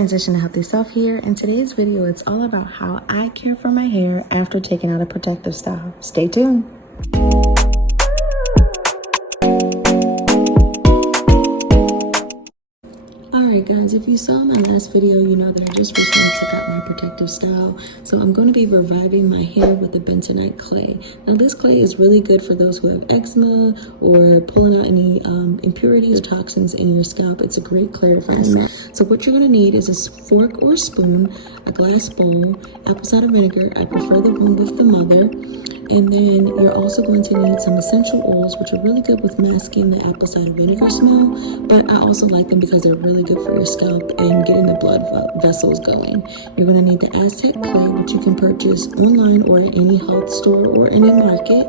Transition to Healthy Self here. In today's video, it's all about how I care for my hair after taking out a protective style. Stay tuned. Alright guys, if you saw my last video, you know that I just recently took out my protective style. So I'm going to be reviving my hair with the bentonite clay. Now this clay is really good for those who have eczema or pulling out any impurities or toxins in your scalp. It's a great clarifying. So what you're going to need is a fork or spoon, a glass bowl, apple cider vinegar. I prefer the one with the mother. And then you're also going to need some essential oils, which are really good with masking the apple cider vinegar smell. But I also like them because they're really good for your scalp and getting the blood vessels going. You're going to need the Aztec clay, which you can purchase online or at any health store or any market.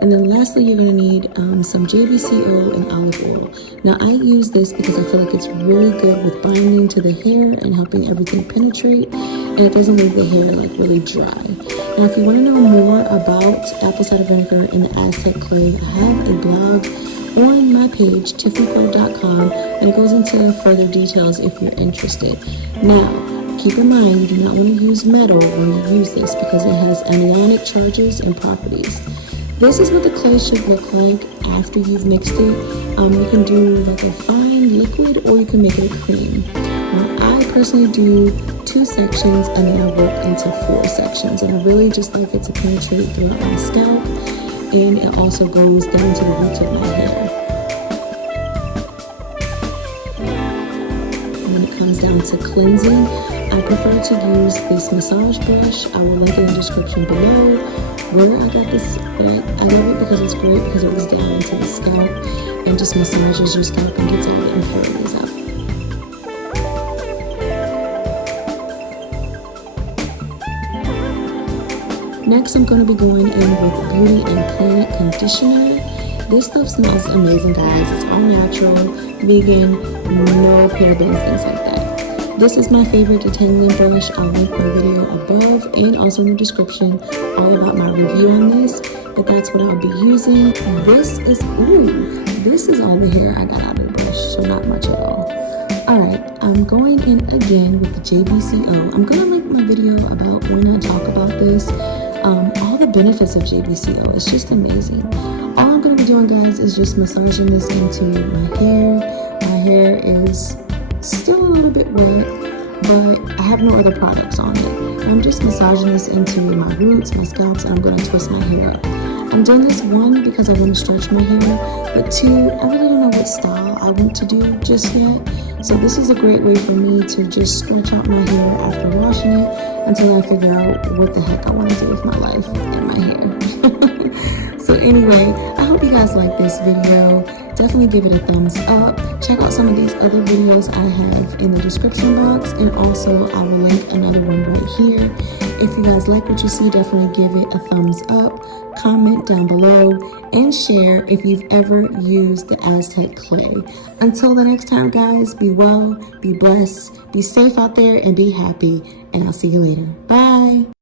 And then lastly, you're going to need some JBCO and olive oil. Now I use this because I feel like it's really good with binding to the hair and helping everything penetrate. And it doesn't leave the hair like really dry. Now, if you want to know more about apple cider vinegar and the Aztec clay, I have a blog on my page, tiffanycrow.com, and it goes into further details if you're interested. Now, keep in mind, you do not want to use metal when you use this because it has anionic charges and properties. This is what the clay should look like after you've mixed it. You can do like a fine liquid or you can make it a cream. Now, I personally do 2 sections and then I work into 4 sections, and I really just like it to penetrate throughout my scalp, and it also goes down to the roots of my hair. When it comes down to cleansing, I prefer to use this massage brush. I will link it in the description below where I got this. I love it because it's great because it goes down into the scalp and just massages your scalp and gets all the impurities out. Next, I'm going to be going in with Beauty and Planet Conditioner. This stuff smells amazing, guys. It's all natural, vegan, no parabens, things like that. This is my favorite detangling brush. I'll link my video above and also in the description all about my review on this, but that's what I'll be using. This is all the hair I got out of the brush, so not much at all. Alright, I'm going in again with the JBCO. I'm going to link my video about when I talk about this. All the benefits of JBCO, it's just amazing. All I'm going to be doing, guys, is just massaging this into my hair. My hair is still a little bit wet, but I have no other products on it. I'm just massaging this into my roots, my scalps, and I'm going to twist my hair up. I'm doing this 1 because I want to stretch my hair, but 2, I really don't know what style I want to do just yet. So this is a great way for me to just stretch out my hair after washing it until I figure out what the heck I want to do with my life and my hair. So anyway, I hope you guys like this video. Definitely give it a thumbs up. Check out some of these other videos I have in the description box, and also I will link another one right here. If you guys like what you see, definitely give it a thumbs up, comment down below, and share if you've ever used the Aztec clay. Until the next time, guys, be well, be blessed, be safe out there, and be happy. And I'll see you later. Bye.